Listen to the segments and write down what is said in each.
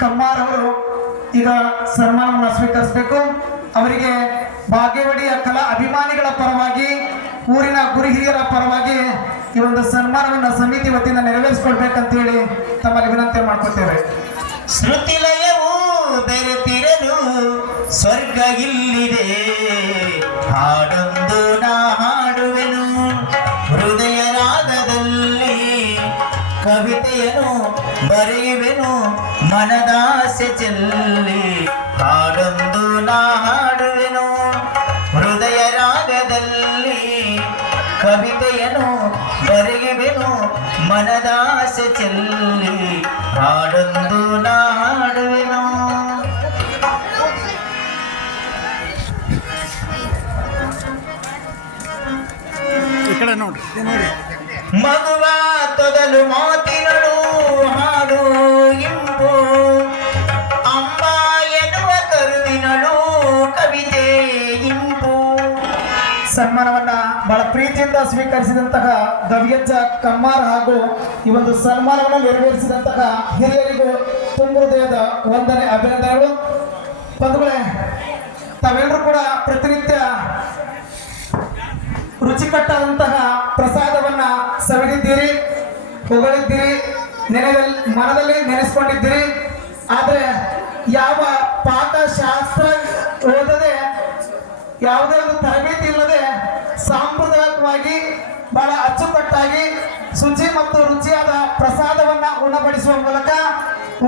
ಕಮ್ಮಾರ್ ಅವರು ಈಗ ಸನ್ಮಾನವನ್ನು ಸ್ವೀಕರಿಸಬೇಕು. ಅವರಿಗೆ ಬಾಗೇವಾಡಿಯ ಕಲಾ ಅಭಿಮಾನಿಗಳ ಪರವಾಗಿ, ಊರಿನ ಗುರು ಹಿರಿಯರ ಪರವಾಗಿ ಈ ಒಂದು ಸನ್ಮಾನವನ್ನು ಸಮಿತಿ ವತಿಯಿಂದ ನೆರವೇರಿಸಿಕೊಡ್ಬೇಕಂತೇಳಿ ತಮ್ಮಲ್ಲಿ ವಿನಂತಿ ಮಾಡ್ಕೊತೇವೆ. ಶ್ರುತಿಲಯವು ಬೆರೆತಿರಲು ಸ್ವರ್ಗ ಇಲ್ಲಿದೆ. ಹಾಡೊಂದು ನಾ ಹಾಡುವೆನು. ಹೃದಯ ರಾಗದಲ್ಲಿ ಕವಿತೆಯನ್ನು ಬರೆಯುವೆನು. ಮನದಾಸೆ ಚೆಲ್ಲಿ ಹಾಡೊಂದು ನಾ ಹಾಡುವೆನು ಹೃದಯ ರಾಗದಲ್ಲಿ ಕವಿತೆಯನ್ನು ಬರೆಯುವೆನು. ಮನದಾಸೆ ಚೆಲ್ಲಿ ಹಾಡೊಂದು ನಾ ಹಾಡುವೆನು ಮಗುವ ತೊದಲು ಮಾತಿನಳು ಪ್ರೀತಿಯಿಂದ ಸ್ವೀಕರಿಸಿದಂತಹ ದವ್ಯಜ್ಜ ಕಮ್ಮಾರ್ ಹಾಗೂ ಈ ಒಂದು ಸನ್ಮಾನವನ್ನು ನೆರವೇರಿಸಿದಂತಹ ಹಿರಿಯರಿಗೂ ತುಂಬ ಹೃದಯದ ವಂದನೆ, ಅಭಿನಂದನೆಗಳು. ಬಂಧುಗಳೇ, ತಾವೆಲ್ಲರೂ ಕೂಡ ಪ್ರತಿನಿತ್ಯ ರುಚಿಕಟ್ಟಾದಂತಹ ಪ್ರಸಾದವನ್ನ ಸವಿದಿದ್ದೀರಿ, ಹೊಗಳಿದ್ದೀರಿ ನೆನೆದಲ್ಲಿ ಮನದಲ್ಲಿ ನೆನೆಸ್ಕೊಂಡಿದ್ದೀರಿ. ಆದರೆ ಯಾವ ಪಾಕಶಾಸ್ತ್ರ ಓದದೆ ಯಾವುದೇ ಒಂದು ತರಬೇತಿ ಇಲ್ಲದೆ ಸಾಂಪ್ರದಾಯಿಕವಾಗಿ ಬಹಳ ಅಚ್ಚುಕಟ್ಟಾಗಿ ಶುಚಿ ಮತ್ತು ರುಚಿಯಾದ ಪ್ರಸಾದವನ್ನ ಉಣಬಡಿಸುವ ಮೂಲಕ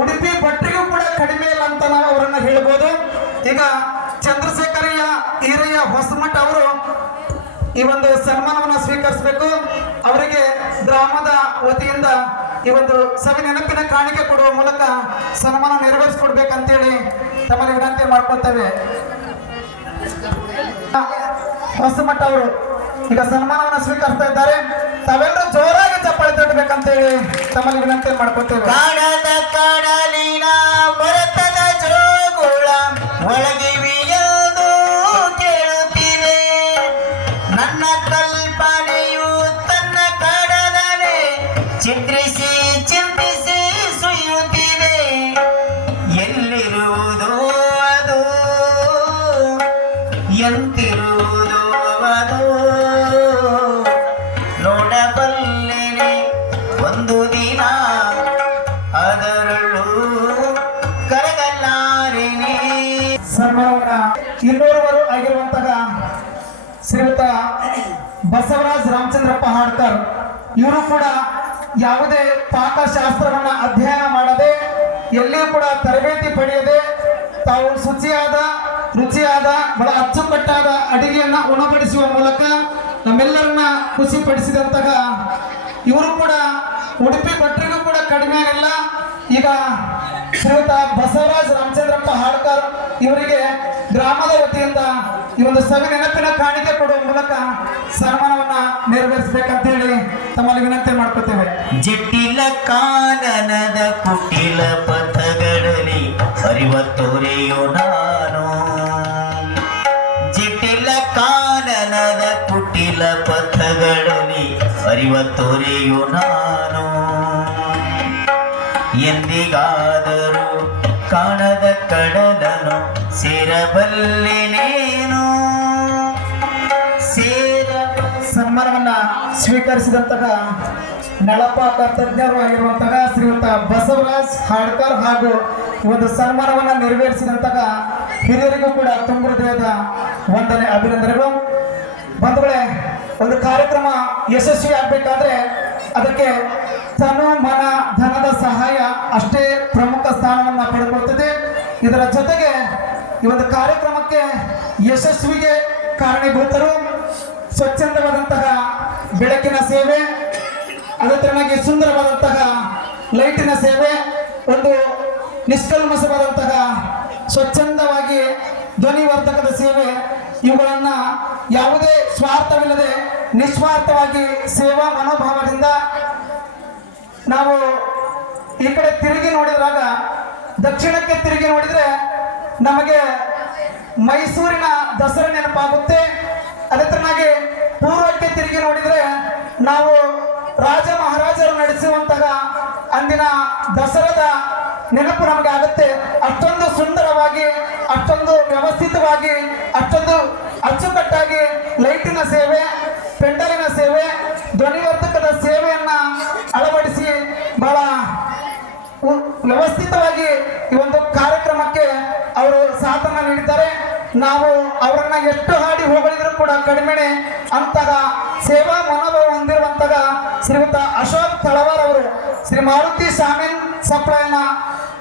ಉಡುಪಿ ಭಟ್ರಿಗೂ ಕೂಡ ಕಡಿಮೆ ಇಲ್ಲ ಅಂತ ನಾವು ಅವರನ್ನ ಹೇಳ್ಬೋದು. ಈಗ ಚಂದ್ರಶೇಖರಯ್ಯ ಈರಯ್ಯ ಹೊಸಮಠ ಅವರು ಈ ಒಂದು ಸನ್ಮಾನವನ್ನು ಸ್ವೀಕರಿಸಬೇಕು. ಅವರಿಗೆ ಗ್ರಾಮದ ವತಿಯಿಂದ ಈ ಒಂದು ಸವಿ ನೆನಪಿನ ಕಾಣಿಕೆ ಕೊಡುವ ಮೂಲಕ ಸನ್ಮಾನ ನೆರವೇರಿಸಿಕೊಡ್ಬೇಕಂತೇಳಿ ತಮ್ಮಲ್ಲಿ ವಿನಂತಿ ಮಾಡ್ಕೊತೇವೆ. ಹೊಸಮಠ ಅವರು ಈಗ ಸನ್ಮಾನವನ್ನು ಸ್ವೀಕರಿಸ್ತಾ ಇದ್ದಾರೆ. ತಾವೆಲ್ಲರೂ ಜೋರಾಗಿ ಚಪ್ಪಾಳೆ ತಟ್ಟಬೇಕಂತೇಳಿ ತಮ್ಮಲ್ಲಿ ವಿನಂತಿ ಮಾಡ್ಕೊತೇವೆ. ಕಾಣದ ಕಾಡಲಿನ ಭರತದ ಜೋಗುಳ ಒಳಗೆ ಕೇಳುತ್ತಿದೆ. ನನ್ನ ಕಲ್ಪನೆಯು ತನ್ನ ಕಡಲನೆ ಚಿತ್ರಿಸಿ ಪಾಕಶಾಸ್ತ್ರವನ್ನ ಅಧ್ಯಯನ ಮಾಡದೆ ಎಲ್ಲಿ ಕೂಡ ತರಬೇತಿ ಪಡೆಯದೆ, ತಾವು ಶುಚಿಯಾದ, ರುಚಿಯಾದ, ಬಹಳ ಅಚ್ಚುಕಟ್ಟಾದ ಅಡಿಗೆಯನ್ನ ಉಣಪಡಿಸುವ ಮೂಲಕ ನಮ್ಮೆಲ್ಲರನ್ನ ಖುಷಿಪಡಿಸಿದಂತಹ ಇವರು ಕೂಡ ಉಡುಪಿ ಭಟ್ರಿಗೂ ಕಡಿಮೆ ಏನಿಲ್ಲ ಈಗ ಶ್ರೀಯುತ ಬಸವರಾಜ್ ರಾಮಚಂದ್ರಪ್ಪ ಹಾಡ್ಕರ್ ಇವರಿಗೆ ಗ್ರಾಮದ ವತಿಯಿಂದ ಈ ಒಂದು ಸವಿ ನೆನಪಿನ ಕಾಣಿಕೆ ಕೊಡುವ ಮೂಲಕ ಸನ್ಮಾನವನ್ನ ನೆರವೇರಿಸಬೇಕಂತೇಳಿ ತಮ್ಮಲ್ಲಿ ವಿನಂತಿ ಮಾಡ್ಕೊತೇವೆ. ಜಟಿಲ ಕಾನನದ ಕುಟಿಲ ಪಥಗಳಲ್ಲಿ ಅರಿವ ತೋರೆಯೋ ನಾನು. ಜಟಿಲ ಕಾನನದ ಕುಟಿಲ ಪಥಗಳಲ್ಲಿ ಅರಿವ ತೋರೆಯೋ ನಾನು. ಎಂದಿಗಾದರೂ ಕಾಣದ ಕಡಲನು ಸೇರಬಲ್ಲೆನೇನು ಸೇರ ಸನ್ಮಾನವನ್ನ ಸ್ವೀಕರಿಸಿದಂತಹ ನಳಪ ತಜ್ಞರು ಆಗಿರುವಂತಹ ಶ್ರೀಯುತ ಬಸವರಾಜ್ ಹಾಡ್ಕರ್ ಹಾಗೂ ಒಂದು ಸನ್ಮಾನವನ್ನ ನೆರವೇರಿಸಿದಂತಹ ಹಿರಿಯರಿಗೂ ಕೂಡ ತುಂಬ ಹೃದಯದ ವಂದನೆ, ಅಭಿನಂದನೆಗಳು. ಬಂಧುಗಳೇ, ಒಂದು ಕಾರ್ಯಕ್ರಮ ಯಶಸ್ವಿ ಆಗ್ಬೇಕಾದ್ರೆ ಅದಕ್ಕೆ ತನು ಮನ ಧನದ ಸಹಾಯ ಅಷ್ಟೇ ಪ್ರಮುಖ ಸ್ಥಾನವನ್ನು ಪಡೆದುಕೊಳ್ತದೆ ಇದರ ಜೊತೆಗೆ ಈ ಒಂದು ಕಾರ್ಯಕ್ರಮಕ್ಕೆ ಯಶಸ್ವಿಗೆ ಕಾರಣೀಭೂತರು ಸ್ವಚ್ಛಂದವಾದಂತಹ ಬೆಳಕಿನ ಸೇವೆ ಅದೇ ತರನಾಗಿ ಸುಂದರವಾದಂತಹ ಲೈಟಿನ ಸೇವೆ, ಒಂದು ನಿಷ್ಕಲ್ಮಸವಾದಂತಹ ಸ್ವಚ್ಛಂದವಾಗಿ ಧ್ವನಿವರ್ಧಕದ ಸೇವೆ ಇವುಗಳನ್ನ ಯಾವುದೇ ಸ್ವಾರ್ಥವಿಲ್ಲದೆ ನಿಸ್ವಾರ್ಥವಾಗಿ ಸೇವಾ ಮನೋಭಾವದಿಂದ ನಾವು ಈ ಕಡೆ ತಿರುಗಿ ನೋಡಿದಾಗ ದಕ್ಷಿಣಕ್ಕೆ ತಿರುಗಿ ನೋಡಿದ್ರೆ ನಮಗೆ ಮೈಸೂರಿನ ದಸರಾ ನೆನಪಾಗುತ್ತೆ. ಅದೇ ಪೂರ್ವಕ್ಕೆ ತಿರುಗಿ ನೋಡಿದರೆ ನಾವು ರಾಜ ಮಹಾರಾಜರು ನಡೆಸುವಂತಹ ಅಂದಿನ ದಸರಾದ ನೆನಪು ನಮಗೆ ಆಗುತ್ತೆ ಅಷ್ಟೊಂದು ಸುಂದರವಾಗಿ, ಅಷ್ಟೊಂದು ವ್ಯವಸ್ಥಿತವಾಗಿ, ಅಷ್ಟೊಂದು ಅಚ್ಚುಕಟ್ಟಾಗಿ ಲೈಟಿನ ಸೇವೆ, ಪೆಂಡಲಿನ ಸೇವೆ, ಧ್ವನಿವರ್ಧಕದ ಸೇವೆಯನ್ನ ಅಳವಡಿಸಿ ಬಹಳ ವ್ಯವಸ್ಥಿತವಾಗಿ ಈ ಒಂದು ಕಾರ್ಯಕ್ರಮಕ್ಕೆ ಅವರು ಸಾಧನ ನೀಡಿದ್ದಾರೆ. ನಾವು ಅವರನ್ನ ಎಷ್ಟು ಹಾಡಿ ಹೋಗಲಿದ್ರು ಕೂಡ ಕಡಿಮೆನೆ ಅಂತಹ ಸೇವಾ ಮನೋಭಾವ ಹೊಂದಿರುವಂತಹ ಶ್ರೀಮಂತ ಅಶೋಕ್ ತಳವಾರ್ ಅವರು ಶ್ರೀ ಮಾರುತಿ ಶಾಮೀನ್ ಸಪ್ಲೈನ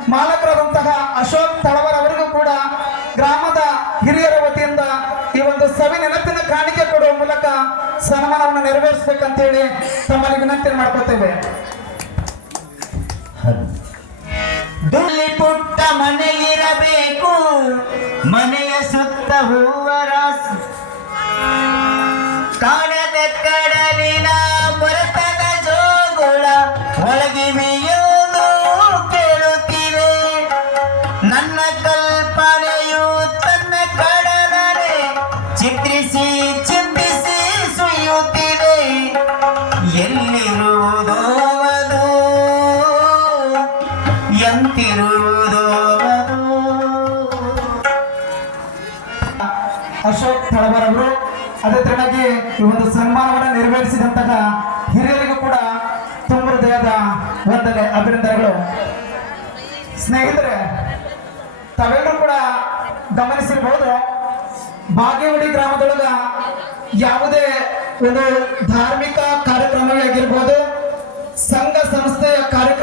ಮಾಲಕರಾದಂತಹ ಅಶೋಕ್ ತಳವರವರಿಗೂ ಕೂಡ ಗ್ರಾಮದ ಹಿರಿಯರ ವತಿಯಿಂದ ಈ ಒಂದು ಸವಿ ನೆನಪಿನ ಕಾಣಿಕೆ ಕೊಡುವ ಮೂಲಕ ಸನ್ಮಾನವನ್ನು ನೆರವೇರಿಸಬೇಕಂತೇಳಿ ತಮ್ಮಲ್ಲಿ ವಿನಂತಿ ಮಾಡ್ಕೋತೇವೆ ದುಲ್ಲಿ ಪುಟ್ಟ ಮನೆಯಿರಬೇಕು, ಮನೆಯ ಸುತ್ತ ಹೂವರ ಕಾಣದ ಚಿತ್ರಿಸಿ ಚಿಂತಿಸಿ ಸುಯುತ್ತಿದೆ ಎಲ್ಲಿರುವುದೋ ಅದು ಎಂತಿರುವುದೋ ಅಶೋಕ್ ತಳವರ್ ಅವರು ಅದೇ ತರನಾಗಿ ಈ ಒಂದು ಸನ್ಮಾನವನ್ನು ನೆರವೇರಿಸಿದಂತಹ ಹಿರಿಯರಿಗೂ ಕೂಡ ತುಂಬ ಹೃದಯದ ವಂದನೆ, ಅಭಿನಂದನೆಗಳು. ಸ್ನೇಹಿತರೆ, ತಾವೆಲ್ಲರೂ ಕೂಡ ಗಮನಿಸಿರ್ಬೋದು. ಬಾಗೇವಾಡಿ ಗ್ರಾಮದೊಳಗ ಯಾವುದೇ ಒಂದು ಧಾರ್ಮಿಕ ಕಾರ್ಯಕ್ರಮವೇ ಆಗಿರ್ಬೋದು ಸಂಘ ಸಂಸ್ಥೆಯ ಕಾರ್ಯಕ್ರಮವೇ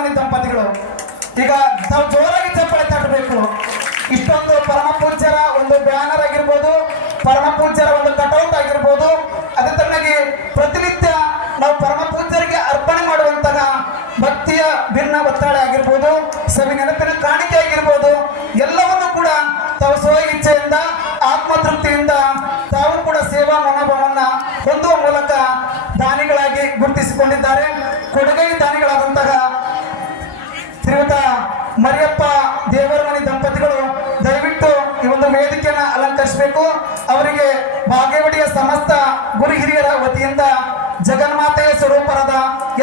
ಮನೆ ದಂಪತಿಗಳು. ಈಗ ನಾವು ಜೋರಾಗಿ ಚಪ್ಪಾಳೆ ತಟ್ಟಬೇಕು ಇಷ್ಟೊಂದು ಪರಮ ಪೂಜ್ಯರ ಒಂದು ಬ್ಯಾನರ್ ಆಗಿರ್ಬೋದು, ಪರಮ ಪೂಜ್ಯರ ಒಂದು ಕಟೌಟ್ ಆಗಿರ್ಬೋದು, ಅದೇ ತರನಾಗಿ ಪ್ರತಿನಿತ್ಯ ನಾವು ಪರಮ ಪೂಜ್ಯರಿಗೆ ಅರ್ಪಣೆ ಮಾಡುವಂತಹ ಭಕ್ತಿಯ ಭಿನ್ನ ಒತ್ತಾಳೆ ಆಗಿರ್ಬೋದು, ಸವಿ ನೆನಪಿನ ಕಾಣಿಕೆ ಆಗಿರ್ಬೋದು, ಎಲ್ಲವನ್ನು ಕೂಡ ತಾವು ಸ್ವ ಇಚ್ಛೆಯಿಂದ, ಆತ್ಮತೃಪ್ತಿಯಿಂದ ತಾವು ಕೂಡ ಸೇವಾ ಮನೋಭಾವವನ್ನು ಹೊಂದುವ ಮೂಲಕ ದಾನಿಗಳಾಗಿ ಗುರುತಿಸಿಕೊಂಡಿದ್ದಾರೆ. ಕೊಡುಗೈ ದಾನಿಗಳಾದಂತಹ ಶ್ರೀಯುತ ಮರಿಯಪ್ಪ ದೇವರಮನಿ ದಂಪತಿಗಳು ದಯವಿಟ್ಟು ಈ ಒಂದು ವೇದಿಕೆಯನ್ನ ಅಲಂಕರಿಸಬೇಕು. ಅವರಿಗೆ ಬಾಗೇವಾಡಿಯ ಸಮಸ್ತ ಗುರು ಹಿರಿಯರ ವತಿಯಿಂದ ಜಗನ್ಮಾತೆಯ ಸ್ವರೂಪರಾದ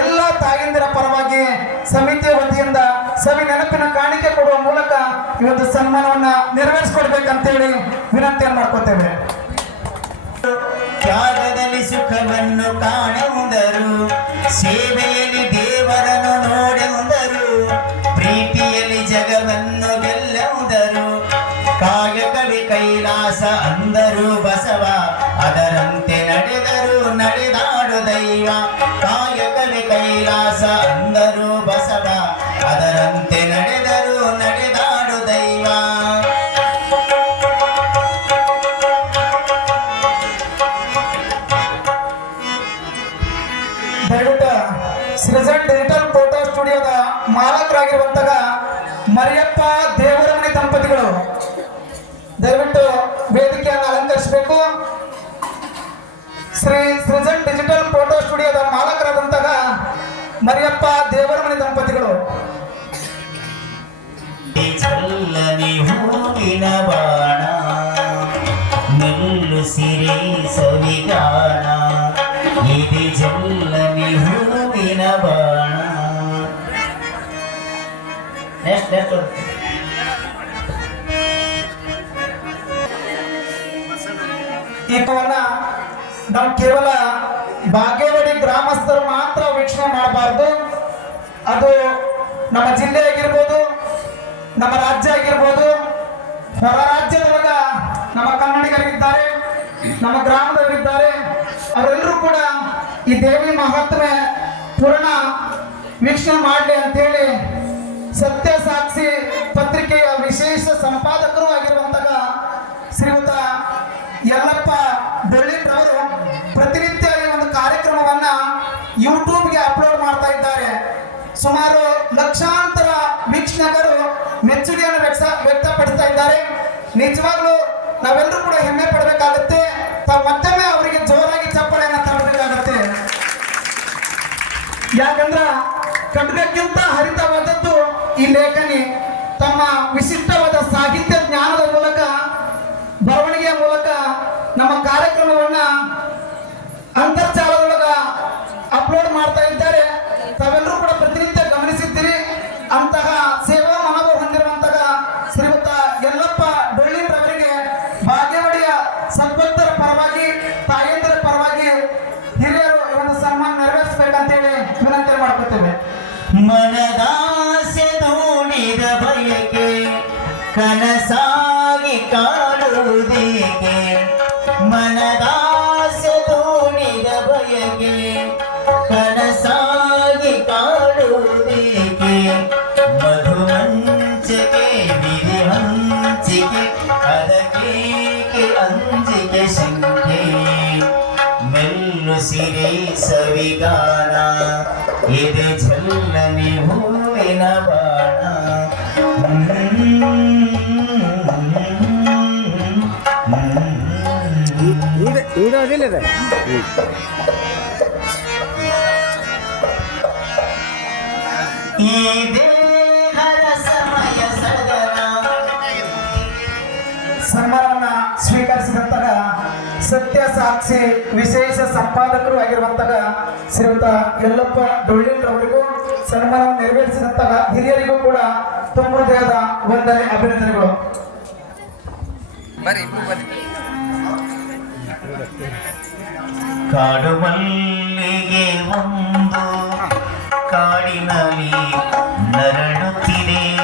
ಎಲ್ಲ ತಾಯಂದಿರ ಪರವಾಗಿ ಸಮಿತಿಯ ವತಿಯಿಂದ ಸವಿ ನೆನಪಿನ ಕಾಣಿಕೆ ಕೊಡುವ ಮೂಲಕ ಈ ಒಂದು ಸನ್ಮಾನವನ್ನ ನೆರವೇರಿಸಿಕೊಡ್ಬೇಕಂತೇಳಿ ವಿನಂತಿಯನ್ನು ಮಾಡ್ಕೋತೇವೆ. ಸುಖವನ್ನು ಕಾಣುವುದರು, ಸೇವೆಯಲ್ಲಿ ಮರಿಯಪ್ಪ ದೇವರಮಣಿ ಅದು ನಮ್ಮ ಜಿಲ್ಲೆ ಆಗಿರ್ಬೋದು, ನಮ್ಮ ರಾಜ್ಯ ಆಗಿರ್ಬೋದು, ಹೊರ ರಾಜ್ಯದೊಳಗ ನಮ್ಮ ಕನ್ನಡಿಗರಿದ್ದಾರೆ, ನಮ್ಮ ಗ್ರಾಮದವರಿದ್ದಾರೆ. ಅವರೆಲ್ಲರೂ ಕೂಡ ಈ ದೇವಿ ಮಹಾತ್ಮೆ ಪೂರ್ಣ ವೀಕ್ಷಣೆ ಮಾಡಲಿ ಅಂತೇಳಿ ಸತ್ಯ ಸಾಕ್ಷಿ ಪತ್ರಿಕೆಯ ವಿಶೇಷ ಸಂಪಾದಕರು ಇದ್ದಾರೆ ನಿಜವಾಗ್ಲೂ ನಾವೆಲ್ಲರೂ ಕೂಡ ಹೆಮ್ಮೆ ಪಡಬೇಕಾಗುತ್ತೆ. ಮತ್ತೊಮ್ಮೆ ಅವರಿಗೆ ಜೋರಾಗಿ ಚಪ್ಪಲೆಯನ್ನು ತರಬೇಕಾಗತ್ತೆ. ಯಾಕಂದ್ರ ಖಡ್ಗಕ್ಕಿಂತ ಹರಿತವಾದದ್ದು ಈ ಲೇಖನಿ ತಮ್ಮ ವಿಶಿಷ್ಟವಾದ ಇದೆ. ಸನ್ಮಾನ ದೇಹದ ಸಮಯ ಸದನ ಸನ್ಮಾನವನ್ನ ಸ್ವೀಕರಿಸಿದಂತಹ ಸತ್ಯ ಸಾಕ್ಷಿ ವಿಶೇಷ ಸಂಪಾದಕರು ಆಗಿರುವಂತಹ ಶ್ರೀಯುತ ಯಲ್ಲಪ್ಪ ಡೊಳ್ಳಿರವರಿಗೂ ಸನ್ಮಾನವನ್ನು ನೆರವೇರಿಸಿದಂತಹ ಹಿರಿಯರಿಗೂ ಕೂಡ ತುಂಬ ಹೃದಯದ ವಂದನೆ ಅಭಿನಂದನೆಗಳು. ಕಾಡು ಮಲ್ಲಿಗೆ ಒಂದು ಕಾಡಿನಲ್ಲಿ ನರಳುತ್ತಿದೆ.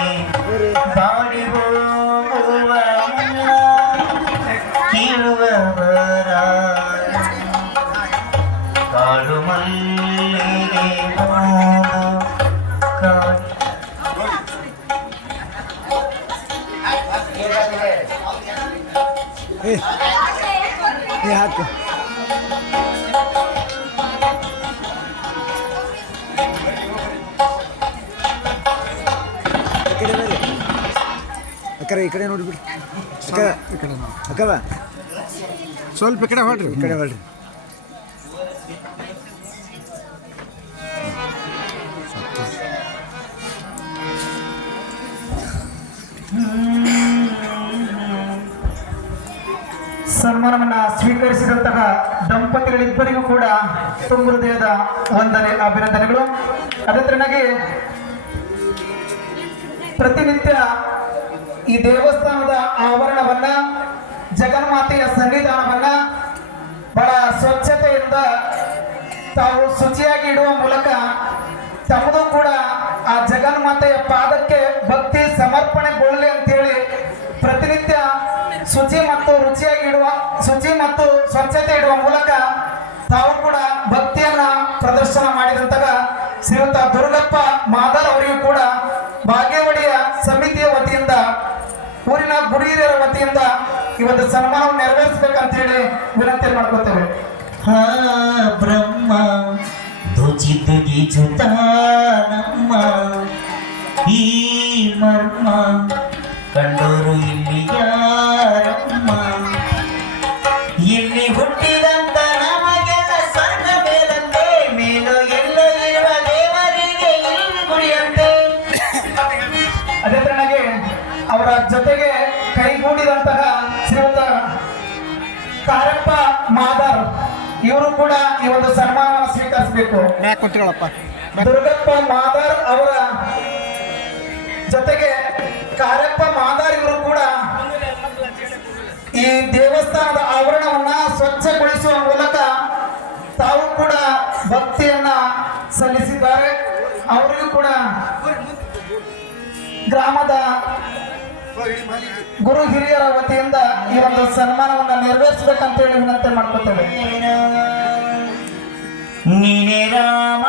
ಅಕ್ಕರ ಈ ಕಡೆ ನೋಡಿಬಿಡಿ ಅಕ್ಕ ಈ ಕಡೆ ಅಕ್ಕವ ಸ್ವಲ್ಪ ಈ ಕಡೆ ಹೊಡ್ರಿ ಈ ಕಡೆ ಹೊಡ್ರಿ ಸನ್ಮಾನವನ್ನ ಸ್ವೀಕರಿಸಿದಂತಹ ದಂಪತಿಗಳಿಬ್ಬರಿಗೂ ಕೂಡ ತುಂಬ ಹೃದಯದ ವಂದನೆ ಅಭಿನಂದನೆಗಳು. ಅದೇ ತರನಾಗಿ ಪ್ರತಿನಿತ್ಯ ಈ ದೇವಸ್ಥಾನದ ಆವರಣವನ್ನ, ಜಗನ್ಮಾತೆಯ ಸನ್ನಿಧಾನವನ್ನ ಬಹಳ ಸ್ವಚ್ಛತೆಯಿಂದ ತಾವು ಶುಚಿಯಾಗಿ ಇಡುವ ಮೂಲಕ ತಮ್ಮದು ಕೂಡ ಆ ಜಗನ್ಮಾತೆಯ ಪಾದಕ್ಕೆ ಭಕ್ತಿ ಸಮರ್ಪಣೆಗೊಳ್ಳಲಿ ಅಂತೇಳಿ ಪ್ರತಿನಿತ್ಯ ಶುಚಿ ಮತ್ತು ರುಚಿಯಾಗಿ ಇಡುವ, ಶುಚಿ ಮತ್ತು ಸ್ವಚ್ಛತೆ ಇಡುವ ಮೂಲಕ ತಾವು ಕೂಡ ಭಕ್ತಿಯನ್ನ ಪ್ರದರ್ಶನ ಮಾಡಿದಂತಹ ಶ್ರೀಯುತ ದುರ್ಗಪ್ಪ ಮಾದರ್ ಅವರಿಗೂ ಕೂಡ ಭಾಗ್ಯವಡಿಯ ಸಮಿತಿಯ ವತಿಯಿಂದ ಊರಿನ ಗುಡಿಹಿರಿಯರ ವತಿಯಿಂದ ಈ ಒಂದು ಸನ್ಮಾನವನ್ನು ನೆರವೇರಿಸಬೇಕಂತ ಹೇಳಿ ವಿನಂತಿ ಮಾಡ್ಕೊತೇವೆ. ಹಾ ಬ್ರಹ್ಮ ಗೀಚುತ್ತ ನಮ್ಮ ಈ ಮರ್ಮ ಕಂಡೋರು ಇಲ್ಲಿ ಯಾರಮ್ಮ? ಇಲ್ಲಿ ಹುಟ್ಟಿದಂತ ನಮಗೆಲ್ಲ ಸ್ವರ್ಗ ಮೇಲಂತೆ ಮೇಲು ಎಲ್ಲ ಇರುವ ದೇವರಿಗೆ ಇಲ್ಲಿ ಗುಡಿಯಂತೆ ಅದೇ ತರನಾಗಿ ಅವರ ಜೊತೆಗೆ ಕೈಗೂಡಿದಂತಹ ಕಾರಪ್ಪ ಮಾದರ್ ಇವರು ಕೂಡ ಈ ಒಂದು ಸನ್ಮಾನವನ್ನು ಸ್ವೀಕರಿಸಬೇಕು. ಕುಂತ್ಕೊಳ್ಳಪ್ಪ ದುರ್ಗಪ್ಪ ಮಾದಾರ್ ಅವರ ಜೊತೆಗೆ ಕಾರಪ್ಪ ಮಾದಾರ್ ಇವರು ಕೂಡ ಈ ದೇವಸ್ಥಾನದ ಆವರಣವನ್ನ ಸ್ವಚ್ಛಗೊಳಿಸುವ ಮೂಲಕ ತಾವು ಕೂಡ ಭಕ್ತಿಯನ್ನ ಸಲ್ಲಿಸಿದ್ದಾರೆ. ಅವರಿಗೂ ಕೂಡ ಗ್ರಾಮದ ಗುರು ಹಿರಿಯರ ವತಿಯಿಂದ ಈ ಒಂದು ಸನ್ಮಾನವನ್ನು ನೆರವೇರಿಸಬೇಕಂತ ಹೇಳಿ ವಿನಂತಿ ಮಾಡ್ಕೊತೇವೆ. ನೀನೆ ರಾಮ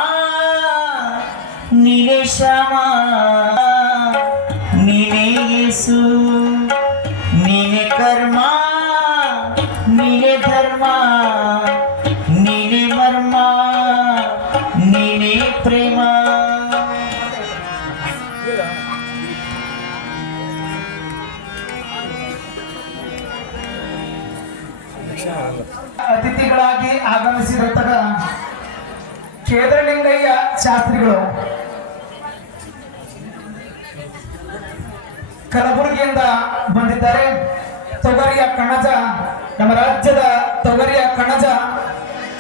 ನೀನೆ ಶ್ಯಾಮ ನೀನೇ ಯೇಸು. ಕೇದರಲಿಂಗಯ್ಯ ಶಾಸ್ತ್ರಿಗಳು. ಕಲಬುರಗಿಯಿಂದ ಬಂದಿದ್ದಾರೆ. ತೊಗರಿಯ ಕಣಜ ನಮ್ಮ ರಾಜ್ಯದ ತೊಗರಿಯ ಕಣಜ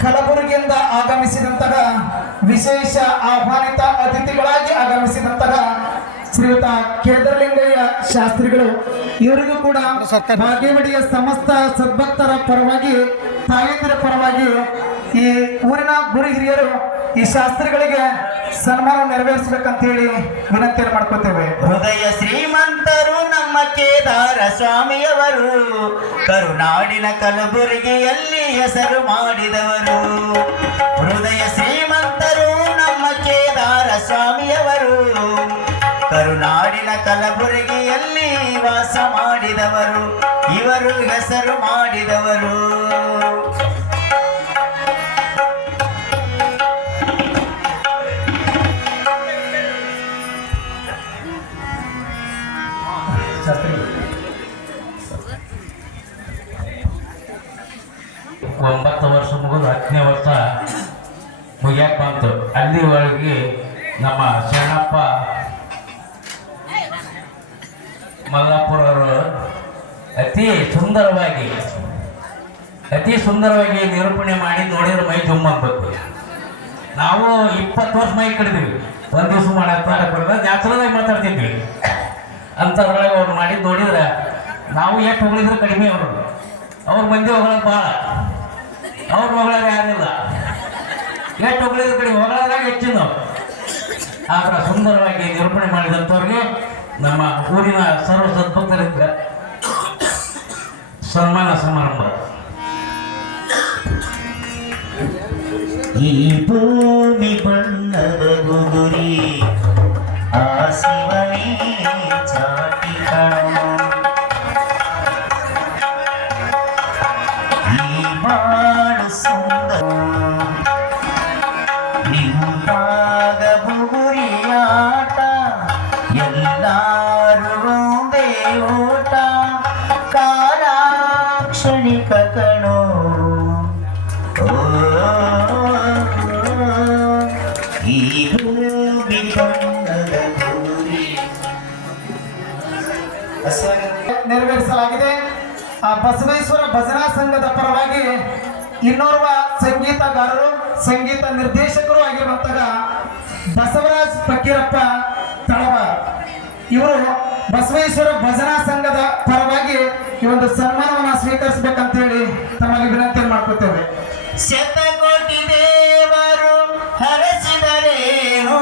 ಕಲಬುರಗಿಯಿಂದ ಆಗಮಿಸಿದಂತಹ ವಿಶೇಷ ಆಹ್ವಾನಿತ ಅತಿಥಿಗಳಾಗಿ ಆಗಮಿಸಿದಂತಹ ಶ್ರೀಯುತ ಕೇದರಲಿಂಗಯ್ಯ ಶಾಸ್ತ್ರಿಗಳು. ಇವರಿಗೂ ಕೂಡ ಬಾಗೇವಾಡಿಯ ಸಮಸ್ತ ಸದ್ಭಕ್ತರ ಪರವಾಗಿ ತಾಯಂದಿರ ಪರವಾಗಿ ಈ ಊರಿನ ಗುರು ಹಿರಿಯರು, ಈ ಶಾಸ್ತ್ರಿಗಳಿಗೆ ಸನ್ಮಾನ ನೆರವೇರಿಸಬೇಕಂತ ಹೇಳಿ ವಿನಂತಿಯನ್ನು ಮಾಡ್ಕೋತೇವೆ. ಹೃದಯ ಶ್ರೀಮಂತರು ನಮ್ಮ ಕೇದಾರ ಸ್ವಾಮಿಯವರು, ಕರುನಾಡಿನ ಕಲಬುರಗಿಯಲ್ಲಿ ಹೆಸರು ಮಾಡಿದವರು. ಹೃದಯ ಶ್ರೀಮಂತರು ನಮ್ಮ ಕೇದಾರ ಸ್ವಾಮಿಯವರು, ಕರುನಾಡಿನ ಕಲಬುರಗಿಯಲ್ಲಿ ವಾಸ ಮಾಡಿದವರು. ಇವರು ಹೆಸರು ಮಾಡಿದವರು. ಒಂಬತ್ತು ವರ್ಷ ಮುಗಿದು ಹತ್ತನೇ ವರ್ಷ ಮುಗಿಯಕ್ಕೆ ಬಂತು ಅಲ್ಲಿ ಒಳಗೆ ನಮ್ಮ ಶರಣಪ್ಪ ಮಲ್ಲಾಪುರವರು ಅತಿ ಸುಂದರವಾಗಿ ಅತಿ ಸುಂದರವಾಗಿ ನಿರೂಪಣೆ ಮಾಡಿ ನೋಡಿದ್ರೆ ಮೈ ಜುಮ್ ನಾವು ಇಪ್ಪತ್ತು ವರ್ಷ ಮೈ ಕಡಿದೀವಿ ಒಂದು ದಿವಸ ಮಾಡಕ್ಕೆ ಬರಲ್ಲ ನ್ಯಾಚುರಲಾಗಿ ಮಾತಾಡ್ತಿದ್ವಿ. ಅಂಥದ್ರೊಳಗೆ ಅವ್ರು ಮಾಡಿದ್ದು ನೋಡಿದ್ರೆ ನಾವು ಎಷ್ಟು ಹೊಗಳಿದ್ರು ಕಡಿಮೆ ಅವರು ಅವ್ರ ಮಂದಿ ಹೊಗಳೋದು ಭಾಳ. ಅವ್ರ ಹೊಗಳಾಗ ಯಾರಿಲ್ಲ? ಎಷ್ಟು ಹೊಗಳಿದ ಕಡೆ ಹೊಗಳಾದಾಗ ಹೆಚ್ಚಿನ ನಾವು ಆ ಥರ ಸುಂದರವಾಗಿ ನಿರೂಪಣೆ ಮಾಡಿದಂಥವ್ರಿಗೆ ನಮ್ಮ ಊರಿನ ಸರ್ವ ಸದ್ಭಕ್ತರಿಂದ ಸನ್ಮಾನ ಸಮಾರಂಭ. ಈ ಭೂಮಿ ಬಣ್ಣದ ಗುಗುರಿ ಭಜನಾ ಸಂಘದ ಪರವಾಗಿ ಇನ್ನೋರ್ವ ಸಂಗೀತಗಾರರು, ಸಂಗೀತ ನಿರ್ದೇಶಕರು ಆಗಿರುವಂತಹ ಬಸವರಾಜ್ ಫಕೀರಪ್ಪ ತಳವ ಇವರು ಬಸವೇಶ್ವರ ಭಜನಾ ಸಂಘದ ಪರವಾಗಿ ಈ ಒಂದು ಸನ್ಮಾನವನ್ನು ಸ್ವೀಕರಿಸಬೇಕಂತ ಹೇಳಿ ತಮ್ಮಲ್ಲಿ ವಿನಂತಿ ಮಾಡ್ಕೊತೇವೆ. ಶತಕೋಟಿ ದೇವರು ಹರಸಿದರೇನು?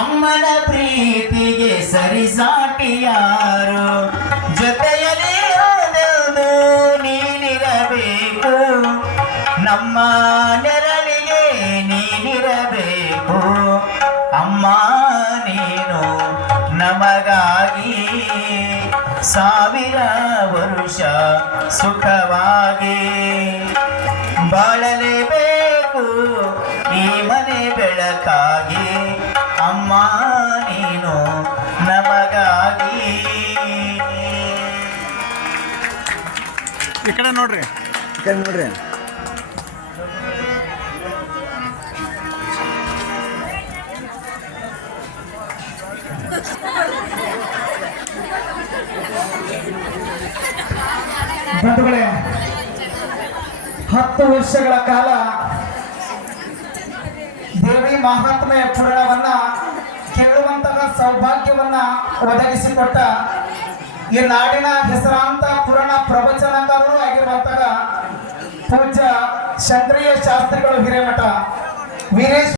ಅಮ್ಮನ ಪ್ರೀತಿಗೆ ಸರಿಸಾಟಿ ಯಾರು ಜೊತೆಯಲ್ಲಿ ನೀನಿರಬೇಕು ನಮ್ಮ ನೆರಳಿಗೆ ನೀನಿರಬೇಕು. ಅಮ್ಮ ನೀನು ನಮಗಾಗಿ ಸಾವಿರ ವರುಷ ಸುಖವಾಗಿ ಬಾಳಲೇಬೇಕು ಈ ಮನೆ ಬೆಳಕಾಗಿ. ಅಮ್ಮ ನೀನು ನಮಗಾಗಿ. ಈ ಕಡೆ ನೋಡ್ರಿ. ನೋಡ್ರಿ. ಹತ್ತು ವರ್ಷಗಳ ಕಾಲ ದೇವಿ ಮಹಾತ್ಮೆಯ ಪುರಾಣವನ್ನ ಕೇಳುವಂತಹ ಸೌಭಾಗ್ಯವನ್ನ ಒದಗಿಸಿಕೊಟ್ಟ ಈ ನಾಡಿನ ಹೆಸರಾಂತ ಪುರಾಣ ಪ್ರವಚನಕಾರರು ಆಗಿರುವಂತಹ ಪೂಜ್ಯ ಚಂದ್ರಿಯ ಶಾಸ್ತ್ರಿಗಳು ಹಿರೇಮಠ ವೀರೇಶ್